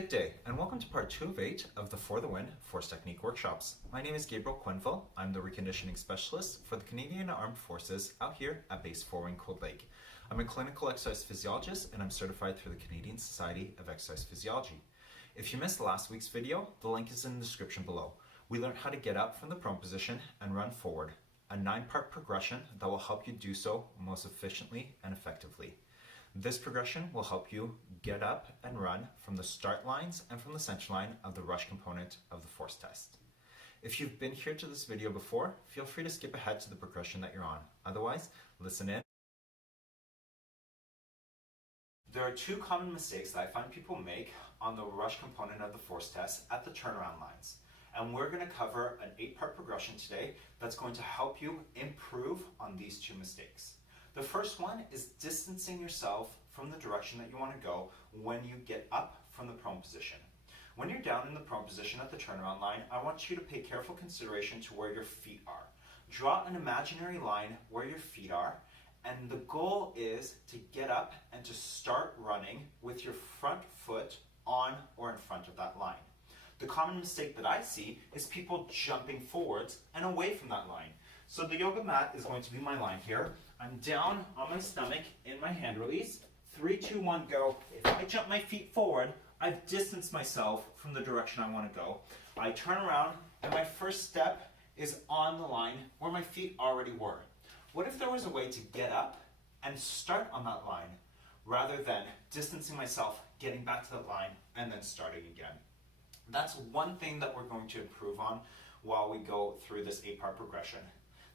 Good day, and welcome to part 2 of 8 of the For the Win Force Technique workshops. My name is Gabriel Quenville. I'm the reconditioning specialist for the Canadian Armed Forces out here at Base 4 in Cold Lake. I'm a clinical exercise physiologist and I'm certified through the Canadian Society of Exercise Physiology. If you missed last week's video, the link is in the description below. We learned how to get up from the prone position and run forward, a 9-part progression that will help you do so most efficiently and effectively. This progression will help you get up and run from the start lines and from the center line of the rush component of the force test. If you've been here to this video before, feel free to skip ahead to the progression that you're on. Otherwise, listen in. There are 2 common mistakes that I find people make on the rush component of the force test at the turnaround lines. And we're going to cover an 8-part progression today that's going to help you improve on these 2 mistakes. The first one is distancing yourself from the direction that you want to go when you get up from the prone position. When you're down in the prone position at the turnaround line, I want you to pay careful consideration to where your feet are. Draw an imaginary line where your feet are, and the goal is to get up and to start running with your front foot on or in front of that line. The common mistake that I see is people jumping forwards and away from that line. So the yoga mat is going to be my line here. I'm down on my stomach in my hand release. 3, 2, 1, go. If I jump my feet forward, I've distanced myself from the direction I want to go. I turn around and my first step is on the line where my feet already were. What if there was a way to get up and start on that line rather than distancing myself, getting back to that line, and then starting again? That's one thing that we're going to improve on while we go through this 8-part progression.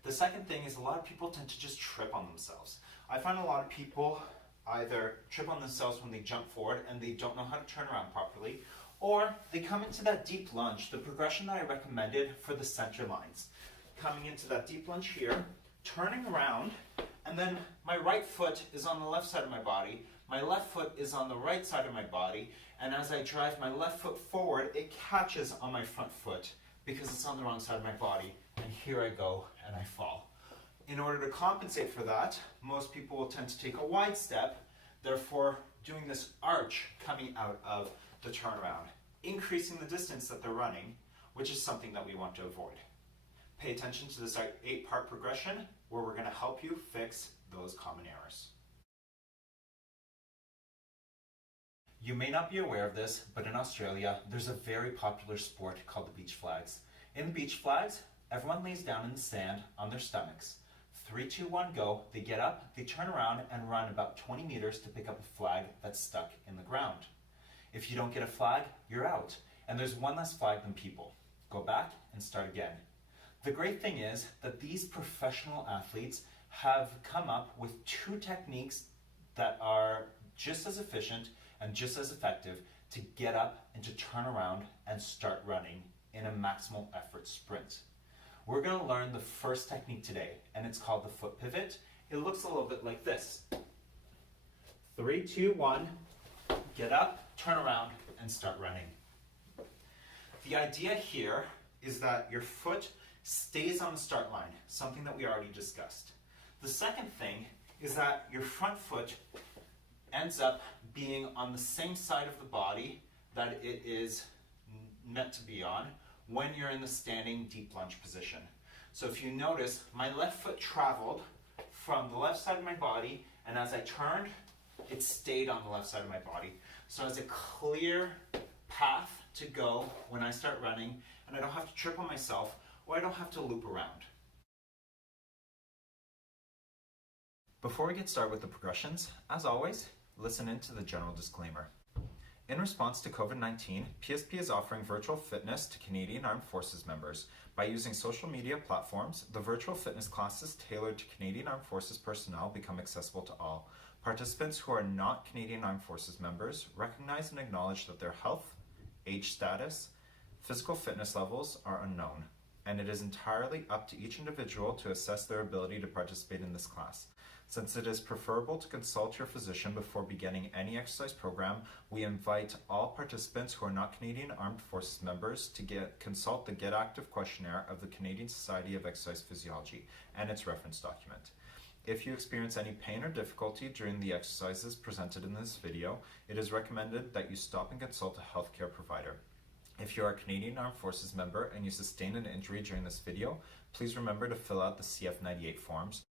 The second thing is a lot of people tend to just trip on themselves. I find a lot of people either trip on themselves when they jump forward and they don't know how to turn around properly, or they come into that deep lunge, the progression that I recommended for the center lines. Coming into that deep lunge here, turning around, and then my right foot is on the left side of my body, my left foot is on the right side of my body, and as I drive my left foot forward, it catches on my front foot because it's on the wrong side of my body, and here I go and I fall. In order to compensate for that, most people will tend to take a wide step, therefore doing this arch coming out of the turnaround, increasing the distance that they're running, which is something that we want to avoid. Pay attention to this 8-part progression where we're going to help you fix those common errors. You may not be aware of this, but in Australia, there's a very popular sport called the beach flags. In the beach flags, everyone lays down in the sand on their stomachs. 3, 2, 1, go. They get up, they turn around and run about 20 meters to pick up a flag that's stuck in the ground. If you don't get a flag, you're out. And there's one less flag than people. Go back and start again. The great thing is that these professional athletes have come up with 2 techniques that are just as efficient and just as effective to get up and to turn around and start running in a maximal effort sprint. We're going to learn the first technique today, and it's called the foot pivot. It looks a little bit like this. 3, 2, 1, get up, turn around, and start running. The idea here is that your foot stays on the start line, something that we already discussed. The second thing is that your front foot ends up being on the same side of the body that it is meant to be on when you're in the standing deep lunge position. So if you notice, my left foot traveled from the left side of my body, and as I turned, it stayed on the left side of my body. So it has a clear path to go when I start running, and I don't have to trip on myself, or I don't have to loop around. Before we get started with the progressions, as always, listen in to the general disclaimer. In response to COVID-19, PSP is offering virtual fitness to Canadian Armed Forces members. By using social media platforms, the virtual fitness classes tailored to Canadian Armed Forces personnel become accessible to all. Participants who are not Canadian Armed Forces members recognize and acknowledge that their health, age status, physical fitness levels are unknown, and it is entirely up to each individual to assess their ability to participate in this class. Since it is preferable to consult your physician before beginning any exercise program, we invite all participants who are not Canadian Armed Forces members to consult the Get Active Questionnaire of the Canadian Society of Exercise Physiology and its reference document. If you experience any pain or difficulty during the exercises presented in this video, it is recommended that you stop and consult a healthcare provider. If you are a Canadian Armed Forces member and you sustain an injury during this video, please remember to fill out the CF98 forms.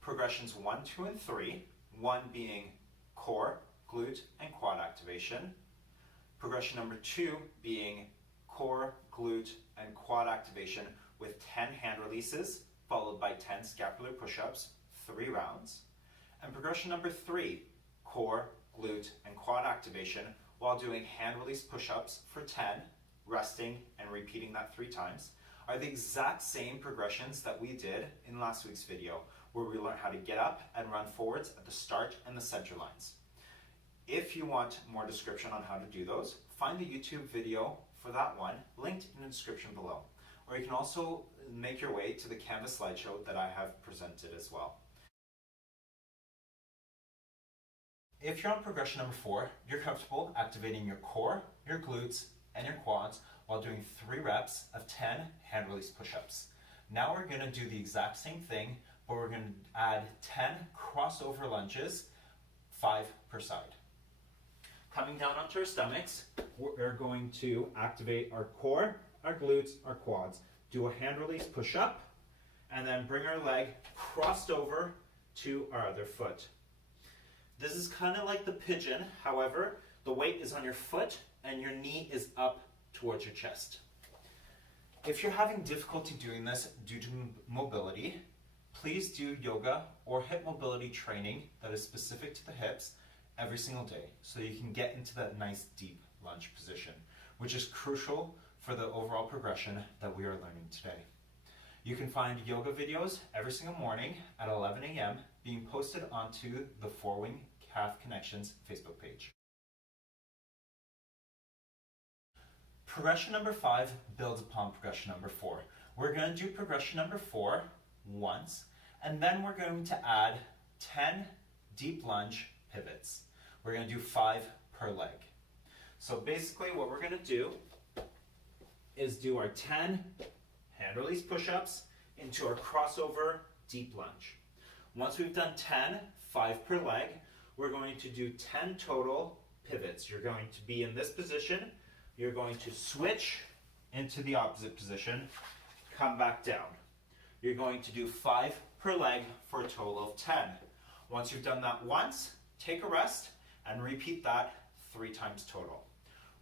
Progressions 1, 2, and 3, 1 being core, glute, and quad activation. Progression number 2 being core, glute, and quad activation with 10 hand releases, followed by 10 scapular push-ups, 3 rounds. And progression number 3, core, glute, and quad activation while doing hand release push-ups for 10, resting and repeating that 3 times, are the exact same progressions that we did in last week's video, where we learned how to get up and run forwards at the start and the center lines. If you want more description on how to do those, find the YouTube video for that one linked in the description below. Or you can also make your way to the Canvas slideshow that I have presented as well. If you're on progression number 4, you're comfortable activating your core, your glutes, and your quads while doing 3 reps of 10 hand release push-ups. Now we're going to do the exact same thing, but we're going to add 10 crossover lunges, 5 per side. Coming down onto our stomachs, we're going to activate our core, our glutes, our quads. Do a hand release push-up, and then bring our leg crossed over to our other foot. This is kind of like the pigeon, however, the weight is on your foot and your knee is up towards your chest. If you're having difficulty doing this due to mobility, please do yoga or hip mobility training that is specific to the hips every single day so you can get into that nice deep lunge position, which is crucial for the overall progression that we are learning today. You can find yoga videos every single morning at 11 a.m. being posted onto the Four Wing Calf Connections Facebook page. Progression number 5 builds upon progression number 4. We're going to do progression number 4 once, and then we're going to add 10 deep lunge pivots. We're going to do 5 per leg. So basically what we're going to do is do our 10 hand release push-ups into our crossover deep lunge. Once we've done 10, 5 per leg, we're going to do 10 total pivots. You're going to be in this position, you're going to switch into the opposite position, come back down. You're going to do 5 per leg for a total of 10. Once you've done that once, take a rest and repeat that 3 times total.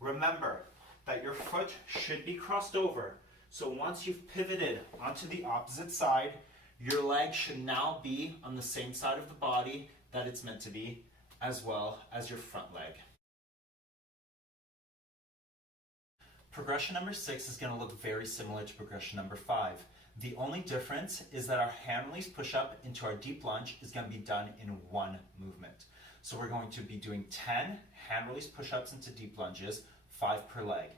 Remember that your foot should be crossed over. So once you've pivoted onto the opposite side, your leg should now be on the same side of the body that it's meant to be, as well as your front leg. Progression number 6 is going to look very similar to progression number 5. The only difference is that our hand release push-up into our deep lunge is going to be done in one movement. So we're going to be doing 10 hand release push-ups into deep lunges, 5 per leg.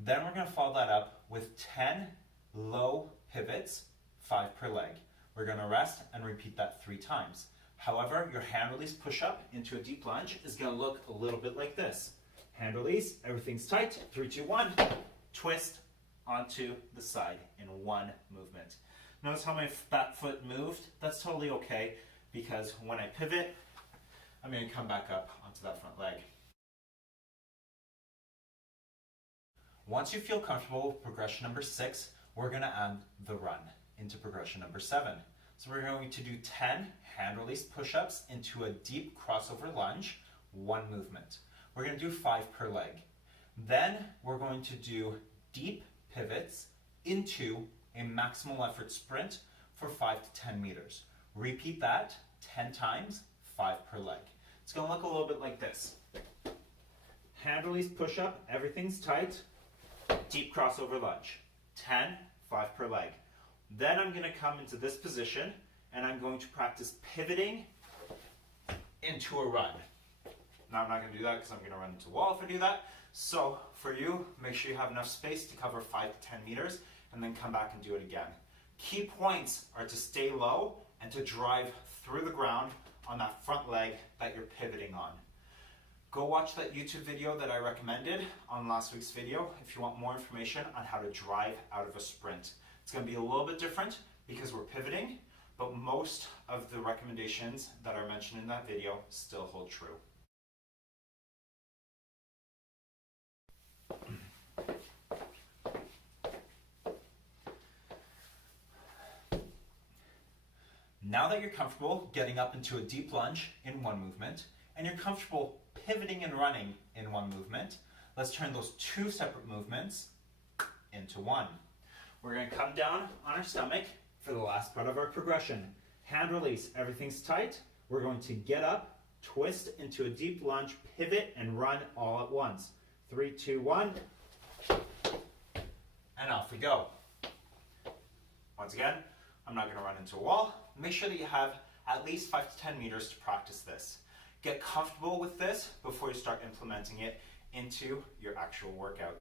Then we're going to follow that up with 10 low pivots, 5 per leg. We're going to rest and repeat that 3 times. However, your hand release push-up into a deep lunge is going to look a little bit like this. Hand release, everything's tight, 3, 2, 1, twist onto the side in one movement. Notice how my back foot moved? That's totally okay, because when I pivot, I'm going to come back up onto that front leg. Once you feel comfortable with progression number 6, we're going to add the run into progression number 7. So we're going to do 10 hand release push-ups into a deep crossover lunge, one movement. We're going to do 5 per leg. Then we're going to do deep pivots into a maximal effort sprint for 5 to 10 meters. Repeat that 10 times, 5 per leg. It's going to look a little bit like this. Hand release push-up, everything's tight. Deep crossover lunge, 10, 5 per leg. Then I'm going to come into this position and I'm going to practice pivoting into a run. Now I'm not going to do that because I'm going to run into a wall if I do that. So for you, make sure you have enough space to cover 5 to 10 meters and then come back and do it again. Key points are to stay low and to drive through the ground on that front leg that you're pivoting on. Go watch that YouTube video that I recommended on last week's video if you want more information on how to drive out of a sprint. It's going to be a little bit different because we're pivoting, but most of the recommendations that are mentioned in that video still hold true. Now that you're comfortable getting up into a deep lunge in one movement, and you're comfortable pivoting and running in one movement, let's turn those two separate movements into one. We're going to come down on our stomach for the last part of our progression. Hand release, everything's tight. We're going to get up, twist into a deep lunge, pivot, and run all at once. 3, 2, 1, and off we go. Once again, I'm not going to run into a wall. Make sure that you have at least 5 to 10 meters to practice this. Get comfortable with this before you start implementing it into your actual workout.